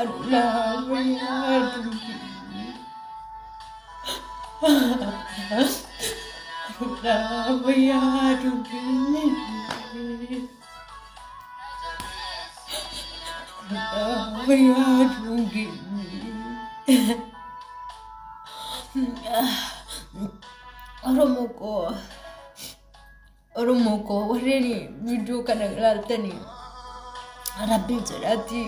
Allah bayadungi. Allah bayadungi. Allah bayadungi. Oromoo ko warreen viidiyoo kana ilaaltanii Rabbiin jedhaati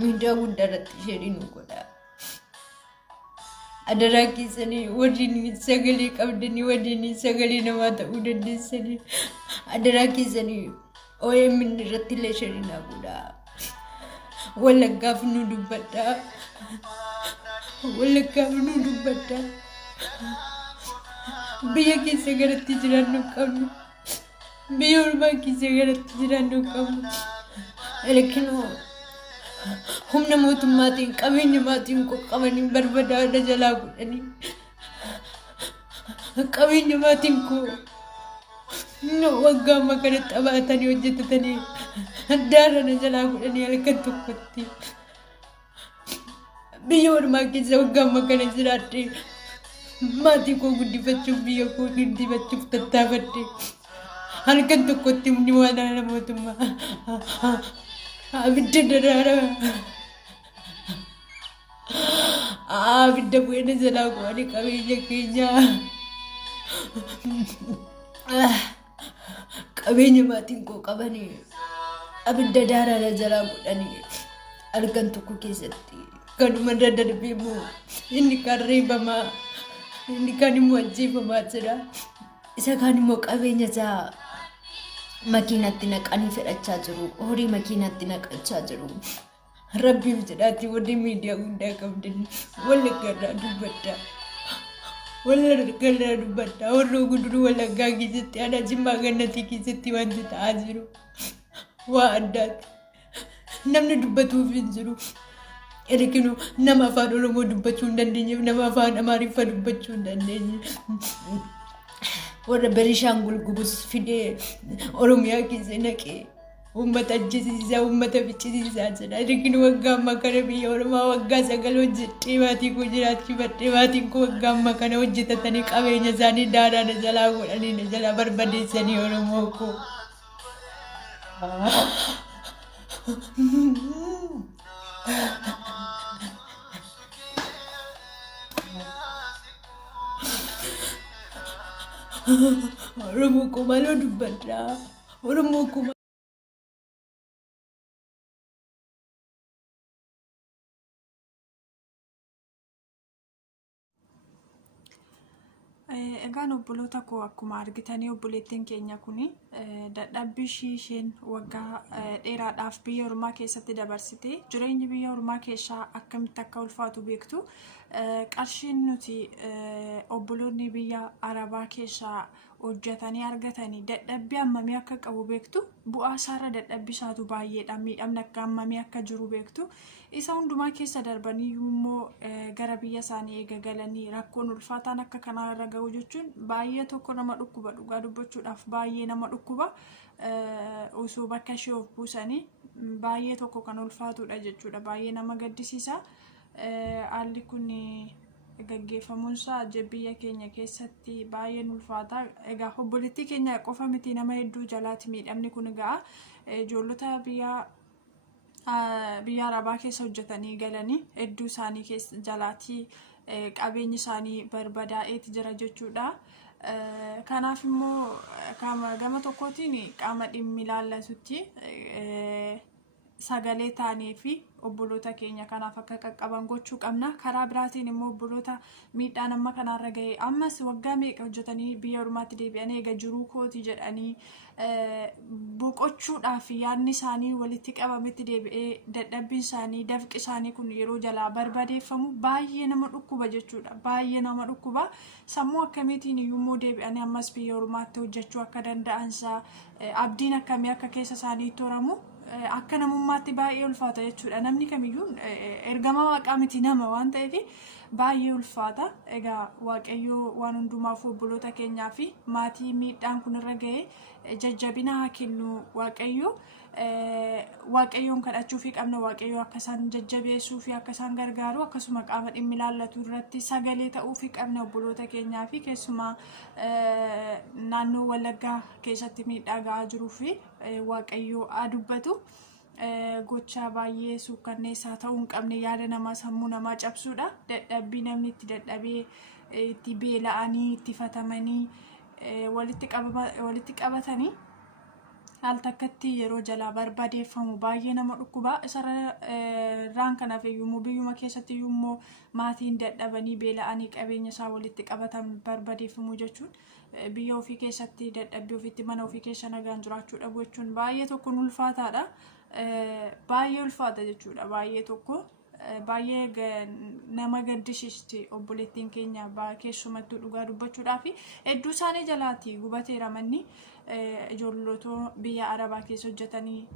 miidiyaa guddaa irratti ishee nu godha. Adaraa keessanii waliin sagalee qabdanii waliin sagalee namaa ta'uu dandeessanii adaraa keessanii OMN irratti illee ishee nu godha. Wallaggaaf nu dubbadha. Wallaggaaf nu dubbadha. Biyya keessa garatti jiraannu qabnu. Biyya ormaa keessa garatti jiraannu qabnu. Lakinoo humna mootummaatiin qabeenya maatiin qaqqabanii barbadaada jalaa godhanii qabeenya maatiin koo waggaa amma kanatti abaatanii hojjetatanii daara jalaa godhanii halkan tokkotti biyya ormaa keessa waggaa amma kana jiraadhee maatii koo guddifachuuf biyya koo guddifachuuf tattaafadhe halkan tokkotti humni waraana mootummaa abidda daraara abidda bu'eena jalaa godhanii qabeenya keenya qabeenya maatiin koo qabanii abidda daraara jalaa godhanii halkan tokko keessatti kanuma darbee immoo inni kan reebamaa inni kan immoo ajjeefamaa jira isa kaan immoo qabeenya isaa makiinatti naqanii fedhachaa jiru horii makiinatti naqachaa jiru rabbiif jedhaati warri miidiyaa guddaa qabdanii wallaggarraa dubbadha wallaggarraa dubbadha warra guduruu wallaggaa keessatti ana jimmaa gannatii keessatti wanti ta'aa jiru waa addaati namni dubbatuuf hin jiru erikinu nama afaan oromoo dubbachuu hin dandeenyeef nama afaan amaariffaa dubbachuu hin dandeenye warra Benishaangul Gumuz fidee Oromiyaa keessa naqee uummata ajjeesisaa uummata ficcisiisaa jira. Erikinu waggaa amma kana biyya Oromoo waggaa 9 hojjedhee maatii koo jiraachifadhee maatiin koo waggaa amma kana hojjetatanii qabeenya isaanii daadhaadha jalaa godhanii na jalaa barbadeessanii Oromoo koo. Oromoo koo maaloo dubbadha Oromoo koo egaan obboloota koo akkuma argitanii obboleettiin keenya kuni dadhabbii isheen waggaa dheeraadhaaf biyya ormaa keessatti dabarsite jireenyi biyya ormaa keessaa akkamitti akka ulfaatu beektu qarshiin nuti obboloonni biyya arabaa keessaa hojjetanii argatanii dadhabbii hammamii akka qabu beektu bu'aa isaarra dadhabbii isaatu baay'eedha miidhamni akka hammamii akka jiru beektu isa hundumaa keessa darbanii immoo gara biyya isaanii eegagalanii rakkoon ulfaataan akka kanaa irra ga'u jechuun baay'ee tokko nama dhukkuba dhugaa dubbachuudhaaf baay'ee nama dhukkuba osoo bakka ishee of buusanii baay'ee tokko kan ulfaatudha jechuudha baay'ee nama gaddisiisa haalli kun gaggeeffamuunsaa biyya keenya keessatti baay'ee ulfaata egaa obboleettii keenya qofa miti nama hedduu jalaatti miidhamni kun ga'a ijoollota biyya arabaa keessa hojjetanii galanii hedduu isaanii keessa jalaatti qabeenyi isaanii barbadaa'eeti jira jechuudha. Kanaaf immoo gama tokkootiin qaama dhimmi ilaallatutti sagalee taanee fi obboloota keenya kanaaf akka qaqqaban gochuu qabna. Karaa biraatiin immoo obboloota miidhaan amma kanarra ga'e ammas waggaa meeqa hojjetanii biyya ormaatti deebi'anii eega jiruu kooti jedhanii boqochuudhaaf yaadni isaanii walitti qabametti deebi'ee dadhabbiin isaanii dafqi isaanii kun yeroo jalaa barbadeeffamu baay'ee nama dhukkuba jechuudha. Baay'ee nama dhukkuba. Sammuu akkamiitiin iyyuu deebi'anii ammas biyya ormaatti hojjechuu akka danda'ansaa abdiin akkamii akka keessa isaanii toramu akka namummaatti baay'ee ulfaata jechuudha. Namni kamiyyuu ergama waaqaa miti nama waan ta'eef baay'ee ulfaata. Egaa waaqayyo waan hundumaaf obboloota keenyaa fi maatii miidhaan kun irra ga'e jajjabina haa kennu waaqayyo. Waaqayyoon kadhachuu fi qabna waaqayyo akka isaan jajjabeessuu fi akka isaan gargaaru akkasuma qaama dhimmi ilaallatu irratti sagalee ta'uu fi qabna obboloota keenyaa fi keessumaa naannoo Wallaggaa keessatti miidhaa gahaa jiruu fi waaqayyo haa dubbatu. Gocha baay'ee suukkanneessaa ta'uu hin qabne yaada namaa sammuu namaa cabsuudha. Dadhabbii namni itti dadhabee itti beela'anii itti fatamanii walitti qabatanii al takkatti yeroo jalaa barbadeeffamu baay'ee nama dhukkuba. Isarraan kanaaf iyyuu biyyuma keessatti iyyuu maatiin dadhabanii beela'anii qabeenya isaa walitti qabatan barbadeeffamu jechuun biyya ofii keessatti dadhabbii ofiitti mana ofii keessa nagaan jiraachuu dhabu jechuun baay'ee tokko ulfaataadha. Baay'ee ulfaata jechuudha. Baay'ee tokko baay'ee nama gaddisiisti obboleettiin keenya keessumattuu dhugaa dubbachuudhaa fi hedduu isaanii jalaatti gubateera manni. Ijoollotoo biyya Arabaa keessa hojjetanii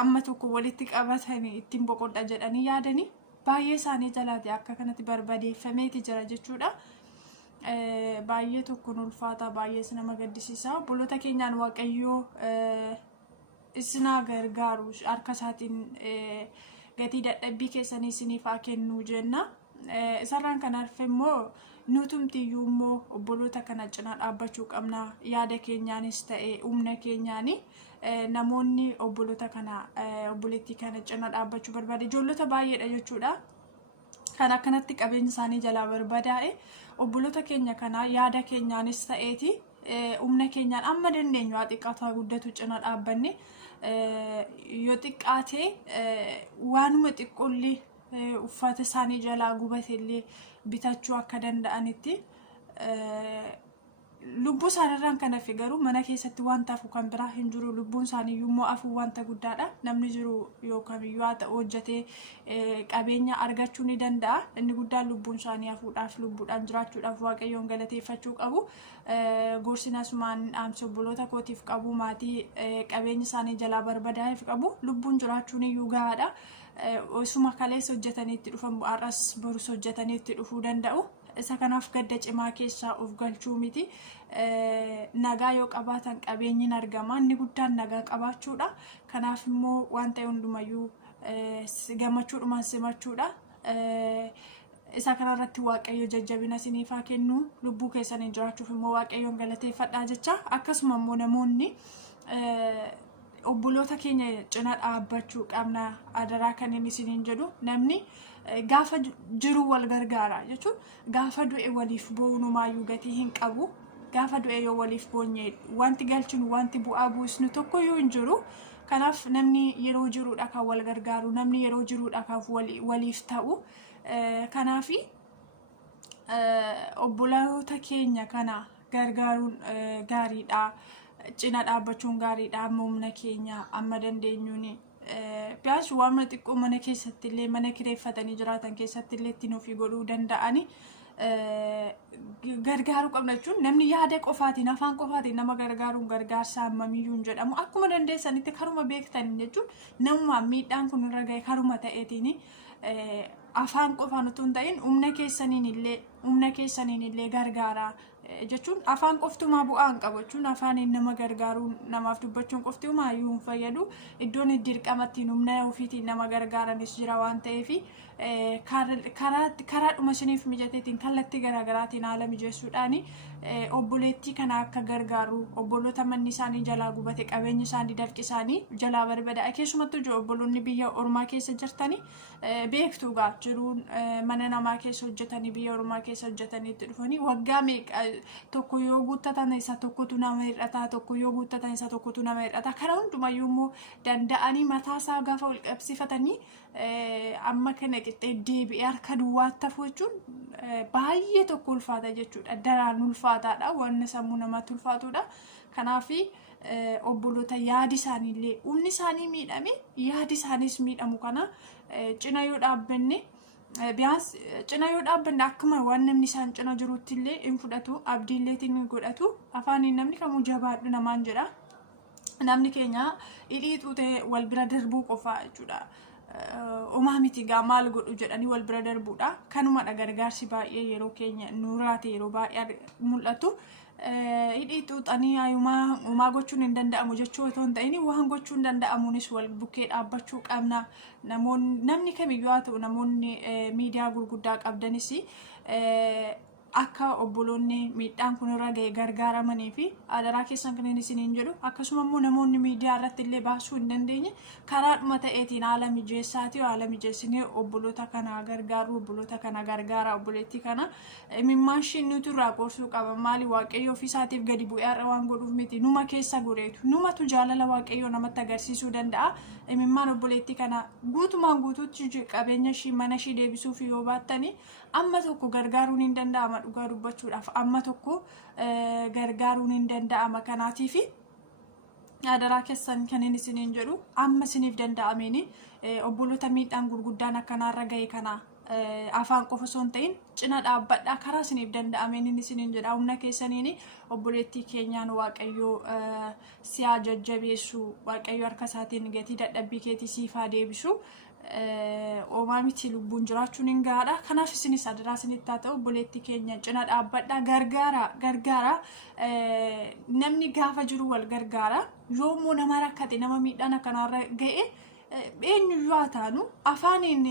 amma tokko walitti qabatanii ittiin boqodha jedhanii yaadanii baay'ee isaanii jalaatti akka kanatti barbadeeffameeti jira jechuudha. Baay'ee tokkoon ulfaata, baay'ees nama gaddisiisa. Obboloota keenyaan waaqayyoo isinaa gargaaru harka isaatiin gatii dadhabbii keessanii isiniif haa kennu jenna. Isarraan kan hafe immoo nutumtiyyuu immoo obboloota kana cinaa dhaabbachuu qabna. Yaada keenyaanis ta'e humna keenyaani namoonni obboloota kana obboleettii kana cinaa dhaabbachuu barbaade ijoollota baay'eedha jechuudha. Kan akkanatti qabeenya isaanii jalaa barbadaa'e obboloota keenya kana yaada keenyaanis ta'eeti humna keenyaan amma dandeenyu haa xiqqaataa guddatu cinaa dhaabbanne yoo xiqqaate waanuma xiqqoollee uffata isaanii jalaa gubateellee bitachuu akka danda'anitti lubbuu isaaniirraan kan hafe garuu mana keessatti wanta hafu kan biraa hin jiru. Lubbuun isaanii immoo afuu wanta guddaadha. Namni jiru yookaan iyyuu haa ta'u hojjetee qabeenya argachuu ni danda'a. Inni guddaan lubbuun isaanii hafuudhaaf lubbuudhaan jiraachuudhaaf waaqayyoon galateeffachuu qabu. Gorsina asumaan dhaamsa obboloota kootiif qabu maatii qabeenya isaanii jalaa barbadaa'eef qabu. Lubbuun jiraachuun iyyuu gahaadha. Osuma kaleessa hojjetanii itti dhufan har'as borus hojjetanii itti dhufuu danda'u. Isa kanaaf gadda cimaa keessaa of galchuu miti. Nagaa yoo qabaatan qabeenyiin argama. Inni guddaan nagaa qabaachuudha. Kanaaf immoo waan ta'e hundumayyuu gammachuudhumaan simachuudha. Isa kanarratti waaqayyo jajjabina isiniif haa kennu. Lubbuu keessanii jiraachuuf immoo waaqayyoon galateeffadhaa jecha. Akkasuma immoo namoonni obboloota keenya cina dhaabbachuu qabna adaraa kan inni isiniin jedhu. Namni gaafa jiru wal gargaara jechuun gaafa du'e waliif bo'uunumaayyuu gatii hin qabu. Gaafa du'e yoo waliif boonye wanti galchinu wanti bu'aa buusnu tokkoyyuu hin jiru. Kanaaf namni yeroo jiruudha kan wal gargaaru, namni yeroo jiruudha kan waliif ta'u. Kanaafi obboloota keenya kana gargaaruun gaariidha. Cina dhaabbachuun gaariidha. Amma humna keenya amma dandeenyuuni. Biyaas waan xiqqoo mana keessatti illee mana kireeffatanii jiraatan keessatti illee ittiin ofii godhuu danda'ani gargaaruu qabna jechuun namni yaada qofaatiin afaan qofaatiin nama gargaaruun gargaarsa hammamiyyuu hin jedhamu. Akkuma dandeessanitti karuma beektan jechuun namuma miidhaan kun irra gahe karuma ta'eetiin afaan qofaan utuu hin ta'in humna keessaniin illee gargaaraa jechuun afaan qoftumaa bu'aa hin qabu jechuun afaaniin nama gargaaruun namaaf dubbachuun qoftumaa iyyuu hin fayyadu. Iddoon dirqamattiin humna ofiitiin nama gargaaranis jira waan ta'eef karaadhuma isiniif mijateetiin kallattii garaagaraatiin haala mijeessuudhaan obboleettii kana akka gargaaru obboloota manni isaanii jalaa gubate qabeenya isaanii dafqi isaanii jalaa barbadaa'e keessumattuu jiru obboloonni biyya ormaa keessa jirtanii beektuu jiruun mana namaa keessa hojjetanii biyya ormaa keessa hojjetanii itti dhufanii waggaa meeqa tokko yoo guuttatan isa tokkotu nama hir'ata tokko yoo guuttatan isa tokkotu nama hir'ata. Kana hundumayyuu immoo danda'anii mataasaa gaafa wal qabsiifatanii amma kana qixxee deebi'ee harka duwwaatti hafu jechuun baay'ee tokko ulfaata jechuudha. Daraan ulfaataadha. Wanni sammuu namatti ulfaatudha. Kanaafi obboloota yaadi isaaniillee humni isaanii miidhame yaadi isaaniis miidhamu kana cina yoo dhaabbanne biyaas cina yoo dhaabbanne akkuma waan namni isaan cina jirutti illee hin fudhatu abdiilleetiin godhatu afaaniin namni kamuu jabaadhu namaan jedha. Namni keenya hidhii xuutee wal bira darbuu qofaa jechuudha. Uumaa miti gaa maal godhu jedhanii wal bira darbuudha. Kanumadha gargaarsi baay'ee yeroo keenya nuuraate yeroo baay'ee mul'atu. hidhii xuuxanii uumaa gochuun hin danda'amu jechuu otoo hin ta'in waan gochuun danda'amuunis wal bukkee dhaabbachuu qabna. Namni kamiyyuu haa ta'u namoonni miidiyaa gurguddaa qabdanis akka obboloonni miidhaan kun irra ga'e gargaaramanii fi adaraa keessan kan isiniin jedhu akkasuma immoo namoonni miidiyaa irratti illee baasuu hin dandeenye karaadhuma ta'eetiin haala mijeessaati haala mijeessinee obboloota kana gargaaru obboloota kana gargaara obboleettii kana imimmaan ishiin nuti irraa qorsuu qaba maali waaqayyo ofiisaatiif gadi bu'ee har'a waan godhuuf miti numa keessa goreetu numatu jaalala waaqayyo namatti agarsiisuu danda'a imimmaan obboleettii kana guutumaan guutuutti qabeenya ishii mana ishii deebisuuf yoo baattanii amma tokko gargaaruun hin danda'ama dhugaa dubbachuudhaaf amma tokko gargaaruun hin danda'ama kanaatiif adaraa keessan kan isiniin jedhu amma isiniif danda'ameen obboloota miidhaan gurguddaan akkanaarra ga'e kana afaan qofa osoo hin ta'in cina dhaabbadhaa karaa isiniif danda'ameen isiniin jedha humna keessaniin obboleettii keenyaan waaqayyoo siyaa jajjabeessu waaqayyo harka isaatiin gatii dadhabbii keetii siifaa deebisu oomaa miti lubbuun jiraachuun hin gahaadha kanaaf isinis adaraa isinitti haa ta'u obboleettii keenya cina dhaabbadhaa gargaara namni gaafa jiru wal gargaara yoommoo nama rakkate nama miidhaan akkanaarra ga'e eenyuyyuu haa taanu afaaniin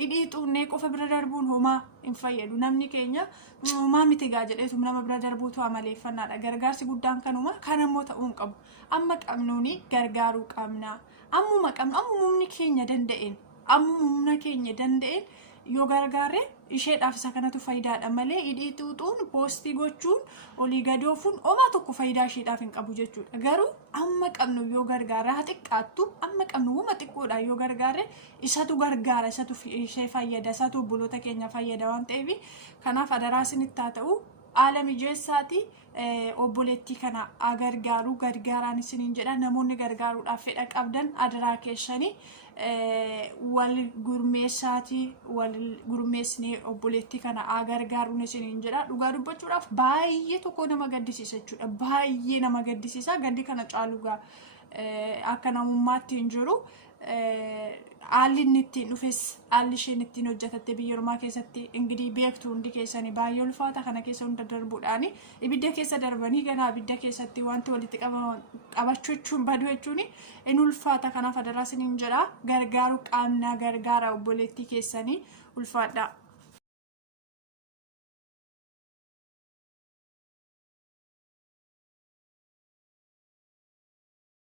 hidhii xuunnee qofa bira darbuun homaa hin fayyadu namni keenya homaa miti gaa jedheetu nama bira darbuutu amaleeffannaadha gargaarsi guddaan kanuma kan ammoo ta'uu hin qabu amma qabnuuni gargaaruu qabna ammuma qabnu ammuma humni keenya danda'een ammuma humna keenya danda'een yoo gargaarre isheedhaaf isa kanatu faayidaadha malee hidhii xuuxuun poostii gochuun olii gadoofuun homaa tokko faayidaa isheedhaaf hin qabu jechuudha garuu amma qabnu yoo gargaarre haa xiqqaattu amma qabnu wama xiqqoodha yoo gargaarre isatu gargaara isatu ishee fayyada isatu obboloota keenya fayyada waan ta'eef kanaaf adaraa isinitti haa ta'u haala mijeessaati obboleettii kana gargaaraan isiniin jedha namoonni gargaaruudhaaf fedha qabdan adaraa keessanii wal gurmeessinee obboleettii kana gargaaruun isiniin jedha dhugaa dubbachuudhaaf baay'ee tokko nama gaddisiisa jechuudha baay'ee nama gaddisiisa gaddi kana caalugaa akka namummaatti hin jiru haalli inni ittiin dhufes haalli isheen ittiin hojjetatte biyya ormaa keessatti ingirii beektu hundi keessanii baay'ee ulfaata kana keessa hunda darbuudhaani ibidda keessa darbanii ganaa ibidda keessatti wanti walitti qabachuu jechuun baduu jechuun in ulfaata kanaaf adaraa isiniin jedha gargaaru qaamnaa gargaara obboleettii keessanii ulfaadha.